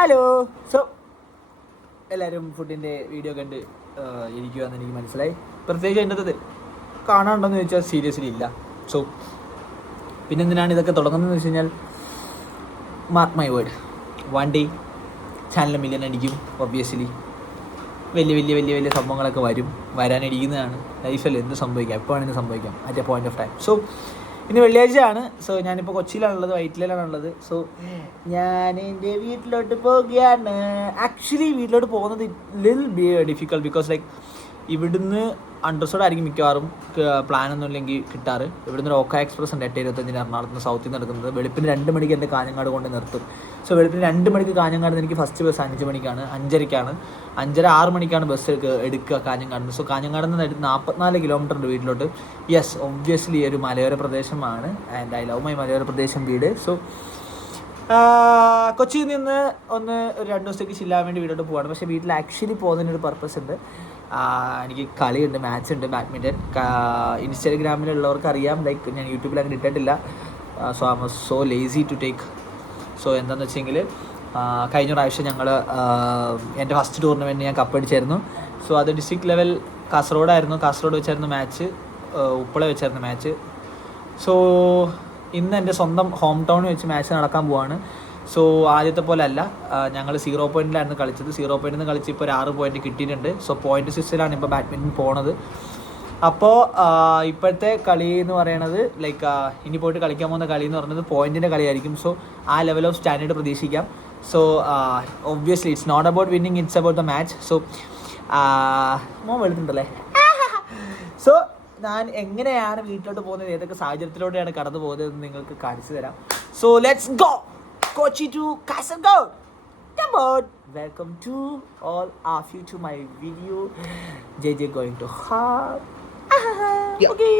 Hello. So എല്ലാവരും ഫുഡിൻ്റെ video കണ്ട് ഇരിക്കുകയെന്ന് എനിക്ക് മനസ്സിലായി. പ്രത്യേകിച്ച് എൻ്റെ അത് കാണാനുണ്ടോയെന്ന് ചോദിച്ചാൽ സീരിയസ്ലി ഇല്ല. സോ പിന്നെ എന്തിനാണ് ഇതൊക്കെ തുടങ്ങുന്നതെന്ന് വെച്ച് കഴിഞ്ഞാൽ, mark my word, one day channel million അടിക്കും. ഒബ്വിയസ്ലി വലിയ വലിയ വലിയ വലിയ സംഭവങ്ങളൊക്കെ വരാനിരിക്കുന്നതാണ്. ലൈഫിൽ എന്ത് സംഭവിക്കാം, എപ്പോൾ വേണമെങ്കിൽ സംഭവിക്കാം at A point of time. So ഇന്ന് വെള്ളിയാഴ്ചയാണ്. സോ ഞാനിപ്പോൾ കൊച്ചിയിലാണുള്ളത്, വൈറ്റിലയിലാണുള്ളത്. സോ ഞാൻ എൻ്റെ വീട്ടിലോട്ട് പോവുകയാണ്. ആക്ച്വലി വീട്ടിലോട്ട് പോകുന്നത് ലിൽ ഡിഫിക്കൽട്ട് ബിക്കോസ് ലൈക്ക് ഇവിടുന്ന് അണ്ടർസോഡ് ആയിരിക്കും മിക്കവാറും പ്ലാനൊന്നും ഇല്ലെങ്കിൽ കിട്ടാറ്. ഇവിടുന്ന് ഒരു ഓക്ക എക്സ്പ്രസ് ഉണ്ട് 8:25 എറണാകുളത്ത് നിന്ന് സൗത്തിൽ നിന്ന് നടക്കുന്നത്. വെളുപ്പിന് 2 മണിക്ക് എൻ്റെ കാഞ്ഞങ്ങാട് കൊണ്ട് നിർത്തും. സോ വെളുപ്പിന് 2 മണിക്ക് കാഞ്ഞങ്ങാട് എനിക്ക് ഫസ്റ്റ് ബസ് 5 മണിക്കാണ്, 5:30 6 മണിക്കാണ് ബസ് എടുക്കുക കാഞ്ഞങ്ങാട് നിന്ന്. സോ കാഞ്ഞങ്ങാട് നിന്ന് 44 കിലോമീറ്റർ ഉണ്ട് വീട്ടിലോട്ട്. യെസ്, ഒബ്വിയസ്ലി ഒരു മലയോര പ്രദേശമാണ് ആൻഡ് ഐ ലവ് മൈ മലയോര പ്രദേശം വീട്. സോ കൊച്ചിയിൽ നിന്ന് ഒരു 2 ദിവസത്തേക്ക് ചില്ലാൻ വേണ്ടി വീട്ടിലോട്ട് പോവാണ്. പക്ഷേ വീട്ടിൽ ആക്ച്വലി പോകുന്നതിനൊരു പർപ്പസ് ഉണ്ട്. എനിക്ക് കളിയുണ്ട്, മാച്ച് ഉണ്ട്, ബാഡ്മിൻ്റൺ. ഇൻസ്റ്റാഗ്രാമിലുള്ളവർക്ക് അറിയാം, ലൈക്ക് ഞാൻ യൂട്യൂബിൽ അങ്ങനെ ഇട്ടിട്ടില്ല. So I was so lazy to take. So എന്താണെന്ന് വെച്ചെങ്കിൽ കഴിഞ്ഞ പ്രാവശ്യം ഞങ്ങൾ എൻ്റെ ഫസ്റ്റ് ടൂർണമെൻറ്റ് ഞാൻ കപ്പടിച്ചായിരുന്നു. സോ അത് ഡിസ്ട്രിക്ട് ലെവൽ കാസർഗോഡ് വെച്ചായിരുന്നു മാച്ച്, ഉപ്പള വെച്ചായിരുന്നു മാച്ച്. സോ ഇന്ന് എൻ്റെ സ്വന്തം ഹോം ടൗണിൽ വെച്ച് മാച്ച് നടക്കാൻ പോവാണ്. സോ ആദ്യത്തെ പോലെ അല്ല, ഞങ്ങൾ 0 പോയിൻറ്റിലായിരുന്നു കളിച്ചത്. 0 പോയിൻറ്റിൽ നിന്ന് കളിച്ച് ഇപ്പോൾ ഒരു 6 പോയിൻറ്റ് കിട്ടിയിട്ടുണ്ട്. സോ പോയിൻറ്റ് സിസ്റ്റത്തിലാണ് ഇപ്പോൾ ബാഡ്മിൻ്റൺ പോണത്. അപ്പോൾ ഇപ്പോഴത്തെ കളി എന്ന് പറയണത് ലൈക്ക് ഇനി പോയിട്ട് കളിക്കാൻ പോകുന്ന കളി എന്ന് പറയുന്നത് പോയിൻറ്റിൻ്റെ കളിയായിരിക്കും. സോ ആ ലെവൽ ഓഫ് സ്റ്റാൻഡേർഡ് പ്രതീക്ഷിക്കാം. So obviously it's not about winning, it's about the match. So വെളുത്തുണ്ടല്ലേ. സോ ഞാൻ എങ്ങനെയാണ് വീട്ടിലോട്ട് പോകുന്നത്, ഏതൊക്കെ സാഹചര്യത്തിലൂടെയാണ് കടന്നു പോകുന്നതെന്ന് നിങ്ങൾക്ക് കാണിച്ചു തരാം. So let's go Kochi to Kasaragod. Come on. Welcome to all of you to my video. JJ going to hub. Okay.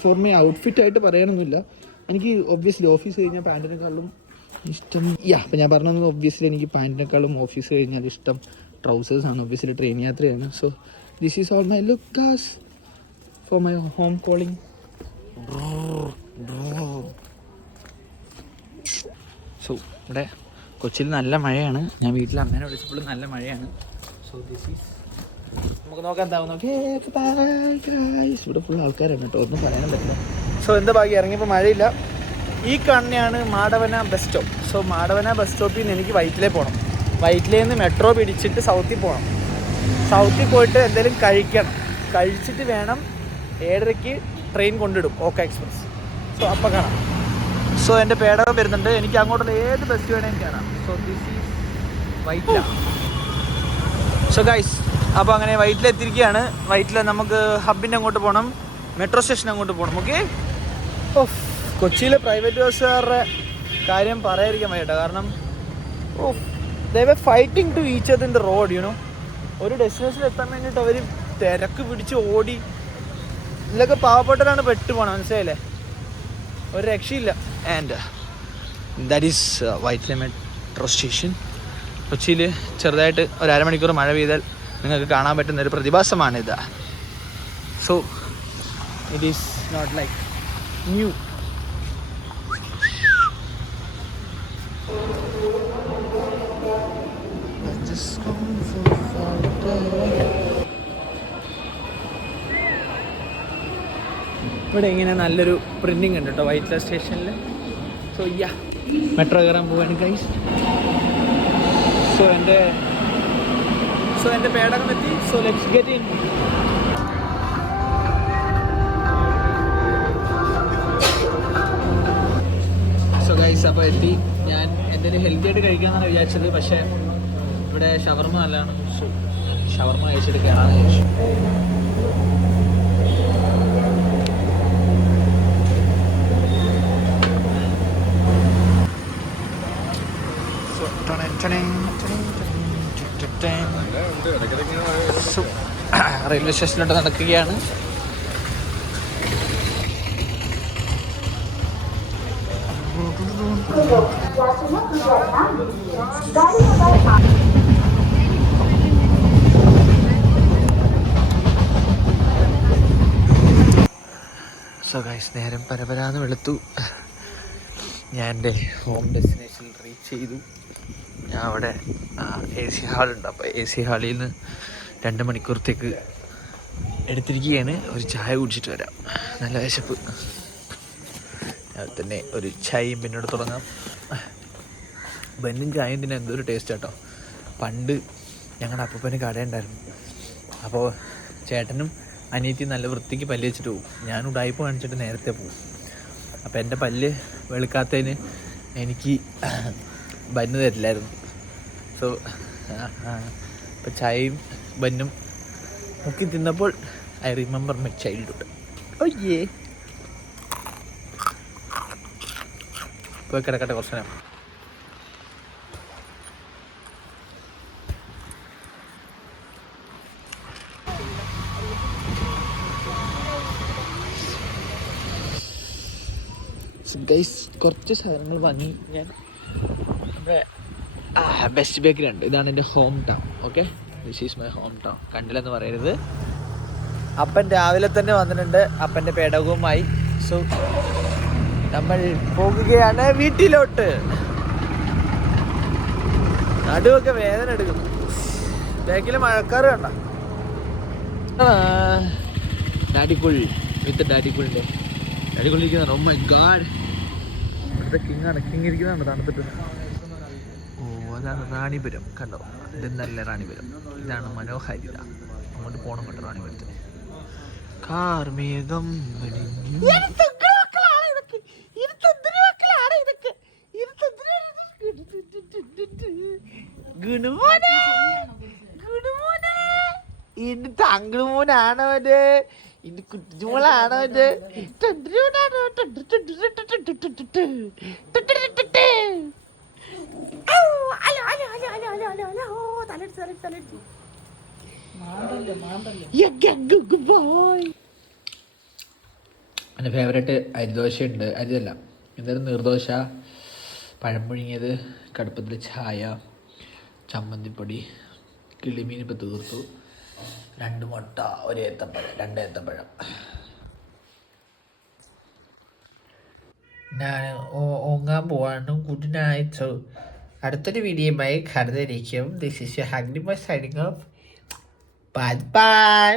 For my outfit ആയിട്ട് പറയാനൊന്നുമില്ല. എനിക്ക് ഒബ്വിയസ്ലി ഓഫീസ് കഴിഞ്ഞാൽ പാൻറ്റിനെക്കാളും ഇഷ്ടം അപ്പം ഞാൻ പറഞ്ഞത് ഒബ്വിയസ്ലി എനിക്ക് പാൻറ്റിനെക്കാളും ഓഫീസ് കഴിഞ്ഞാൽ ഇഷ്ടം ട്രൗസേഴ്സാണ്. ഒബ്വിയസ്ലി ട്രെയിൻ യാത്രയാണ്. So this is all my Lucas for my home calling. So ഇവിടെ കൊച്ചിയിൽ നല്ല മഴയാണ്. ഞാൻ വീട്ടിൽ അമ്മേനെ വിളിച്ചപ്പോൾ നല്ല മഴയാണ്. സോ ദിസ് ഈസ് നമുക്ക് നോക്കാൻ എന്താകുന്നു. ഇവിടെ ഫുൾ ആൾക്കാരാണ് കേട്ടോ, ഒന്നും പറയാനും പറ്റില്ല. സോ എന്താ ഭാഗ്യം, ഇറങ്ങിയപ്പോൾ മഴയില്ല. ഈ കണ്ണിയാണ് Madavana bus stop. So Madavana bus സ്റ്റോപ്പിൽ നിന്ന് എനിക്ക് വൈറ്റിലേ പോകണം. വൈറ്റിലയിൽ നിന്ന് മെട്രോ പിടിച്ചിട്ട് സൗത്തിൽ പോകണം. സൗത്തിൽ പോയിട്ട് എന്തെങ്കിലും കഴിച്ചിട്ട് വേണം 7:30 ട്രെയിൻ കൊണ്ടിടും ഓക്ക എക്സ്പ്രസ്. സോ അപ്പോൾ കാണാം. സോ എൻ്റെ പേടകം വരുന്നുണ്ട്, എനിക്ക് അങ്ങോട്ടുള്ള ഏത് ബസ് വേണമെങ്കിലും കയറാം. So this is Vyttila. So guys, അപ്പോൾ അങ്ങനെ വൈറ്റിലെത്തിയിരിക്കുകയാണ്. വൈറ്റില നമുക്ക് ഹബിൻ്റെ അങ്ങോട്ട് പോകണം, മെട്രോ സ്റ്റേഷൻ അങ്ങോട്ട് പോകണം. ഓക്കെ. കൊച്ചിയിലെ പ്രൈവറ്റ് ബസ്സുകാരുടെ കാര്യം പറയാതിരിക്കാൻ വയ്യട്ടോ. കാരണം they were fighting to each other in the road, you know. ഒരു ഡെസ്റ്റിനേഷനിൽ എത്താൻ വേണ്ടിയിട്ട് അവർ തിരക്ക് പിടിച്ച് ഓടി. ഇതിലൊക്കെ പാവപ്പെട്ടവരാണ് പെട്ടുപോകണം, മനസ്സിലായില്ലേ? ഒരു രക്ഷയില്ല. And that is Vyttila metro station. കൊച്ചിയിൽ ചെറുതായിട്ട് ഒരു അരമണിക്കൂർ മഴ പെയ്താൽ നിങ്ങൾക്ക് കാണാൻ പറ്റുന്ന ഒരു പ്രതിഭാസമാണിത്. So it is not like new. ഇവിടെ ഇങ്ങനെ നല്ലൊരു പ്രിൻറ്റിങ് ഉണ്ട് കേട്ടോ വൈറ്റില സ്റ്റേഷനിൽ. സോ മെട്രോ കയറാൻ പോവാണ് ഗൈസ്. സോ എൻ്റെ പേടകം എത്തി. So let's get in. So guys, അപ്പോൾ എത്തി. ഞാൻ എന്തെങ്കിലും ഹെൽത്തി ആയിട്ട് കഴിക്കാമെന്നാണ് വിചാരിച്ചത്. പക്ഷേ ഇവിടെ ഷവർമ നല്ലതാണ്. സോ ഷവർമ കഴിച്ചിട്ട് കയറാമെന്ന് വിചാരിച്ചു. റെയിൽവേ സ്റ്റേഷനിലോട്ട് നടക്കുകയാണ്. സോ ഗൈസ്, നേരം പരപരാന്ന് വെളുത്തു. ഞാൻ എൻ്റെ ഹോം ഡെസ്റ്റിനേഷനിൽ റീച്ച് ചെയ്തു. അവിടെ AC ഹാളുണ്ട്. അപ്പോൾ AC ഹാളിൽ നിന്ന് 2 മണിക്കൂറത്തേക്ക് എടുത്തിരിക്കുകയാണ്. ഒരു ചായ കുടിച്ചിട്ട് വരാം, നല്ല വിശപ്പ്. തന്നെ ഒരു ചായയും പിന്നോട് തുടങ്ങാം. ബന്നും ചായയും പിന്നെ എന്തൊരു ടേസ്റ്റ് കേട്ടോ. പണ്ട് ഞങ്ങളുടെ അപ്പൂപ്പന് കടയുണ്ടായിരുന്നു. അപ്പോൾ ചേട്ടനും അനിയത്തിയും നല്ല വൃത്തിക്ക് പല്ല് വെച്ചിട്ട് പോകും. ഞാൻ ഉടായ്പ കാണിച്ചിട്ട് നേരത്തെ പോകും. അപ്പോൾ എൻ്റെ പല്ല് വെളുക്കാത്തതിന് എനിക്ക് ബന്ന് തരില്ലായിരുന്നു. സോ ഇപ്പോൾ ചായയും ബന്നും മുക്കി തിന്നപ്പോൾ ഐ റിമെമ്പർ മൈ ചൈൽഡ്ഹുഡ്. ഓയ്യേ, പോയി കിടക്കട്ടെ കുറച്ച് നേരം. ഗൈസ്, കുറച്ച് സാധനങ്ങൾ വാങ്ങി ഞാൻ. നമ്മുടെ ബെസ്റ്റ് ബേക്കറി ഉണ്ട്. ഇതാണ് എൻ്റെ home town. Okay, this is my home town. കണ്ടില്ലെന്ന് പറയരുത്. അപ്പൻ രാവിലെ തന്നെ വന്നിട്ടുണ്ട്, അപ്പൻ്റെ പേടകവുമായി. സോ നമ്മൾ പോകുകയാണ് വീട്ടിലോട്ട്. നടുവൊക്കെ വേദന എടുക്കും. ബാക്കിൽ മഴക്കാറ് കണ്ട. ഡാഡിക്കുൾ വിത്ത് ഡാഡിക്കുളിൻ്റെ ഡാഡിക്കുള്ളിരിക്കുന്നതാണ്. ഓ മൈ ഗാഡ്, ഇവിടുത്തെ കിങ്ങാണ്. കിങ് ഇരിക്കുന്നതാണ് തണുത്തിട്ട്. ഓ, അതാണ് റാണിപുരം. കണ്ടോ, ഇത് നല്ല റാണിപുരം. ഇതാണ് മനോഹാരിത. അങ്ങോട്ട് പോകണം കേട്ടോ റാണിപുരത്തിന്. കാർമേഘം ഇന്ന് തങ്കുമോനാണോ അവര്, ഇന്ന് കുട്ടിമോളാണോ അവര്. എൻ്റെ ഫേവറേറ്റ് അരിദോശ ഉണ്ട്. അരിതല്ല, എന്തായാലും നീർദോശ, പഴം പുഴുങ്ങിയത്, കടുപ്പത്തിൽ ചായ, ചമ്മന്തിപ്പൊടി, കിളിമീൻ ഇപ്പോൾ തീർത്തു, 2 മുട്ട, 1 ഏത്തപ്പഴം, 2 ഏത്തപ്പഴം. ഞാൻ ഓങ്ങാൻ പോവാണ്. Good night. അടുത്തൊരു വീഡിയോയുമായി കരുതിയിരിക്കും. This is your Hagni bye signing off. Bye by.